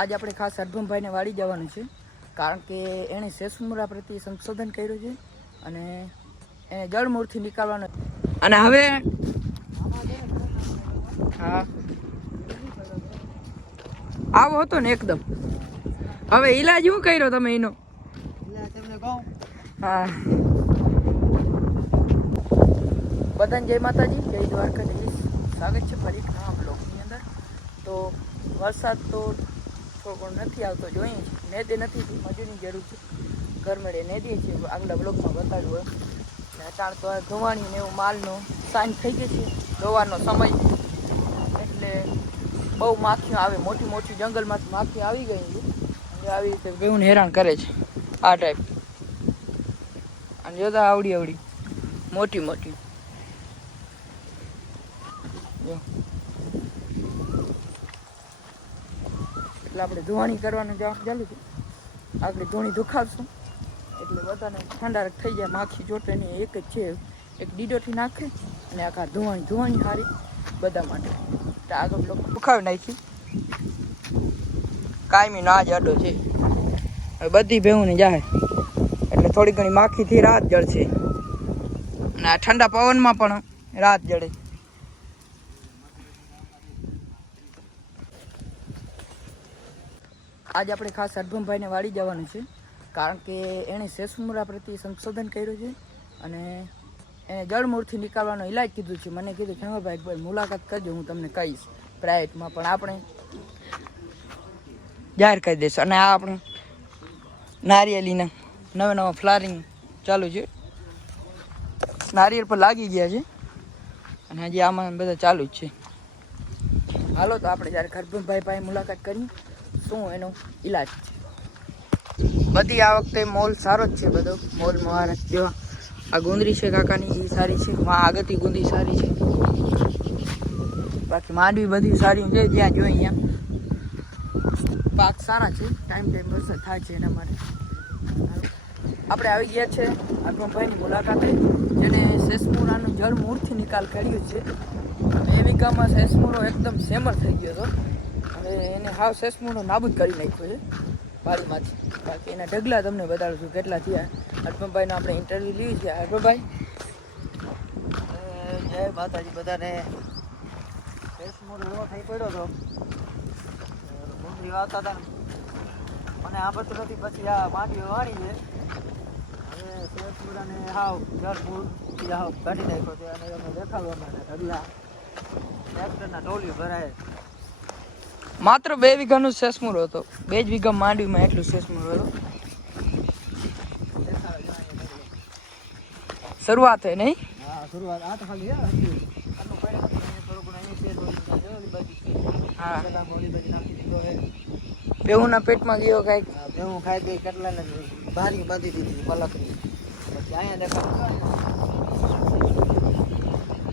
आज આપણે ખાસ અર્ભમભાઈને વાડી જવાનું છે કારણ કે એણે સેસમુરા પ્રત્યે સંશોધન કર્યું છે અને એને જળમૂળથી નીકાળવાનો અને હવે હા આવો હતો ને એકદમ હવે ઈલાજ શું કર્યો તમે એનો તમને કહું હા બધાને જય માતાજી જય દ્વારકાધીશ સ્વાગત છે ફરી નવા બ્લોગની અંદર તો વરસાદ તો થોડો નથી આવતો જોઈએ નેદે નથી મજૂરની જરૂર છે ઘર મેળે નેદીએ છીએ આગલા બ્લોગમાં બતાવ્યું હોય અટાણ તો ધોવાણી ને એવું માલનો સાંજ થઈ ગઈ છે ધોવાનો સમય એટલે બહુ માખીઓ આવે મોટી મોટી જંગલમાંથી માખી આવી ગઈ છે અને આવી રીતે બેઉને હેરાન કરે છે આ ટાઈપ અને જોતા આવડી આવડી મોટી મોટી જો એટલે આપણે ધોવાણી કરવાનું ચાલુ છે આપણે ધોણી દુખાવશું એટલે બધાને ઠંડારક થઈ જાય માખી ચોટે નહીં એક જ છે એક ડીડોથી નાખે અને આખા ધોવાણી સારી બધા માટે તો આગળ લોકો દુખાવી નાખી કાયમી ના જ અડો છે હવે બધી ભેહુંની જાય એટલે થોડી ઘણી માખીથી રાત જળશે અને આ ઠંડા પવનમાં પણ રાત જળે આજ આપણે ખાસ અર્ભમભાઈને વાડી જવાનું છે કારણ કે એણે સેસમુરા પ્રત્યે સંશોધન કર્યું છે અને એને જળમૂળથી નીકાળવાનો ઈલાજ કીધું છે મને કીધું ખેમરભાઈ મુલાકાત કરજો હું તમને કહીશ પ્રાઇવેટમાં પણ આપણે જાહેર કરી દઈશું અને આ આપણે નારિયેળીના નવા ફ્લાવરિંગ ચાલુ છે નારિયેળ પર લાગી ગયા છે અને હજી આમાં બધા ચાલુ જ છે હાલો તો આપણે જ્યારે અર્ભમભાઈ પાસે મુલાકાત કરી શું એનો ઈલાજ છે બધી આ વખતે મોલ સારો જ છે બધો મોલ મહારાજ જો આ ગુંદરી છે કાકાની એ સારી છે આગળથી ગુંદરી સારી છે બાકી માંડવી બધી સારી છે જ્યાં જોઈએ અહીંયા પાક સારા છે ટાઈમ વરસાદ થાય છે એના માટે આપણે આવી ગયા છે અર્ભમભાઈની મુલાકાતે જેને સેસમુરાનું જળમૂળથી નિકાલ કર્યું છે 2 વીઘામાં સેસમુરો એકદમ સેમર થઈ ગયો હતો હવે એને હાવ સેસમુરો નાબૂદ કરી નાખ્યો છે વાડીમાંથી બાકી એના ઢગલા તમને બતાડું છું કેટલા થયા અર્ભમભાઈનો આપણે ઇન્ટરવ્યૂ લીધી છે અર્ભમભાઈ જય માતાજી બધાને સેસમુરો એવો થઈ પડ્યો હતો ગુંદરી વાવતા હતા મને આંબતું નથી પછી આ માંડવીઓ વાળી છે હવે સેસમુરાને હાવ જળમૂળથી હાવ કાઢી નાખ્યો છે અને અમે દેખાડવા માટે ઢગલા ટ્રેક્ટરના ટોલિયું ભરાય માત્ર 2 વીઘાનો સેસમુરો હતો 2 જ વીઘા માંડવીમાં એટલું સેસમુરો હતો શરૂઆત હે નહીં હા શરૂઆત આ તો ખાલી હે આનો પડ્યો થોડું ઘણું અહીં છે થોડી બાજુ હા પેલા ગોળી બાજુ નાખી દીધો હે બેહુના પેટમાં ગયો કાંઈક બેહું ખાઈ ગઈ કેટલાને બારી બાંધી દીધી પલકની પછી અહીંયા દેખાડો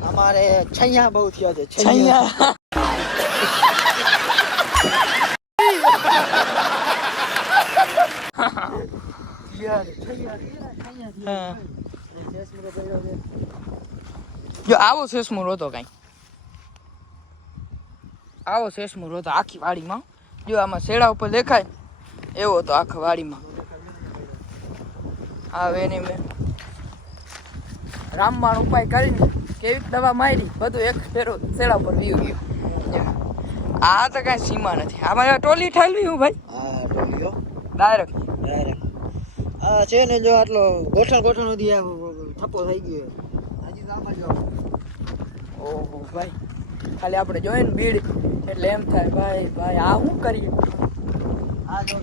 અમારે છૈયા બહુ થયા છે છૈયા જો આવો સેસમુરો હતો કઈ આવો સેસમુરો હતો આખી વાડીમાં જો આમાં શેડા ઉપર દેખાય એવો હતો આખા વાડીમાં આવે એને મેં રામબાણ ઉપાય કરીને કેવી દવા મારી બધું એક ફેરો શેડા ઉપર વીયું ગયું આ તો કાંઈ સીમા નથી આમાં ટોલી ઠાલવી હું ભાઈ હા ટોલીઓ ડાયરેક્ટ આ છે ને જો આટલો ગોઠણ સુધી થપ્પો થઈ ગયો હજી તો આમાં જો ઓહો ભાઈ ખાલી આપણે જોઈએ ને ભીડ એટલે એમ થાય ભાઈ આ શું કરીએ આ જો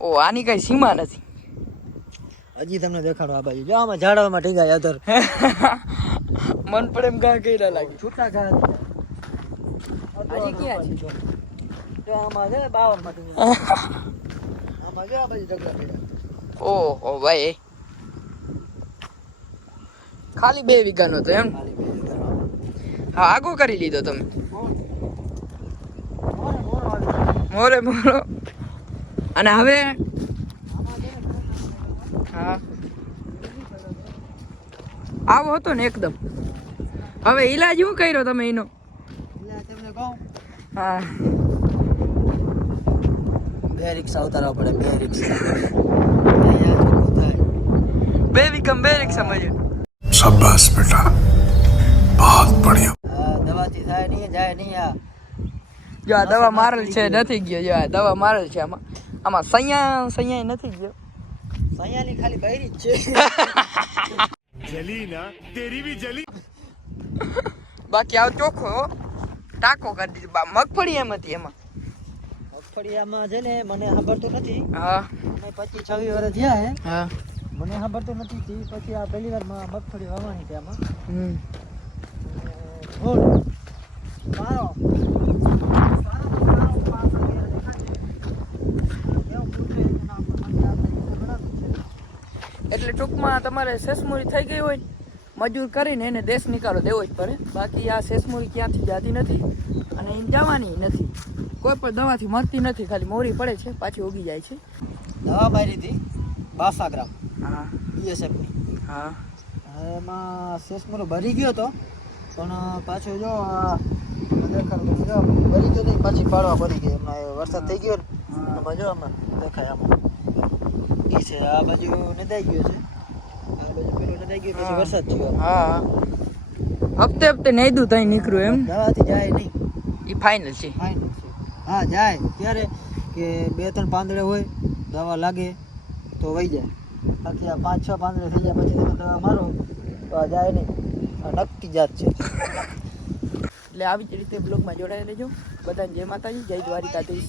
ઓ આની કઈ સીમા નથી હજી તમને દેખાડો આ બાજુ જો આમાં ઝાડવામાં ટીંગાય અધર મન પડે એમ ઘા કર્યા લાગે છૂટા ઘા હજી ક્યાં છે જો આમાં છે 52 માં આમાં જો આ બાજુ ઢગલા પડ્યા ઓહો ભાઈ ખાલી 2 વીઘાનો હતો એમ હા આગો કરી લીધો તમે મોરે અને હવે હા આવો હતો ને એકદમ હવે ઈલાજ શું કર્યો તમે એનો એટલે તમને કહું હા બે રિક્ષા ઉતારવા પડે, બે રિક્ષા. અહીંયા ચોખ્ખું થાય. બે વિકમ બે રિક્ષા મળે. शाबाश बेटा बहुत बढ़िया હા, દવાથી થાય નહીં, જાય નહીં આ. જો આ દવા મારેલ છે નથી ગયો. જો આ દવા મારેલ છે આમાં. આમાં સૈયા નથી ગયો. સૈયાની ખાલી બૈરી જ છે. जली ना तेरी भी जली બાકી આવ ચોખ્ખો હો. ટાંકો કરી દીધો. મગફળી એમ હતી એમાં. મગફળીયામાં છે ને મને ખબરતું નથી. હા મને 25-26 વર્ષ થયા હે. હા મને ખબરતું નથી તી પછી આ પહેલી વાર મગફળી વાવવાની છે આમાં. હમ ફૂલ મારો એટલે ટૂંકમાં તમારે સેસમુરી થઈ ગઈ હોય ને, મજૂર કરીને એને દેશ નિકાલો દેવો જ પડે. બાકી આ સેસમુરી ક્યાંથી જાતી નથી અને એમ જવાની નથી. કોઈ પણ દવાથી મરતી નથી, ખાલી મોરી પડે છે પાછી ઉગી જાય છે. દવા મારી હતી 52 ગ્રામ હા BSF ની. હા એમાં શેષમૂરો ભરી ગયો હતો પણ પાછો જો દેખાડું જો ભરી ગયો નહીં, પાછી પાડવા પડી ગઈ. એમાં વરસાદ થઈ ગયો ને એમાં જો આમાં દેખાય આમાં ઈ છે. આ બાજુ નદાઈ ગયો છે, આ બાજુ પેલો નદાઈ ગયો પછી વરસાદ થયો. હા હપ્તે હપ્તે નેદું થઈ નીકળ્યું એમ. દવાથી જાય નહીં, એ ફાઇનલ છે. ફાઇન છે. હા જાય ત્યારે કે 2-3 પાંદડે હોય, દવા લાગે તો વહી જાય. બાકી આ 5-6 પાંદડે થઈ જાય પછી તમે દવા મારો તો આ જાય નહીં. આ નક્કી જાત છે. એટલે આવી જ રીતે બ્લોગમાં જોડાઈ રહેજો. બધાને જય માતાજી, જય દ્વારિકાધીશ.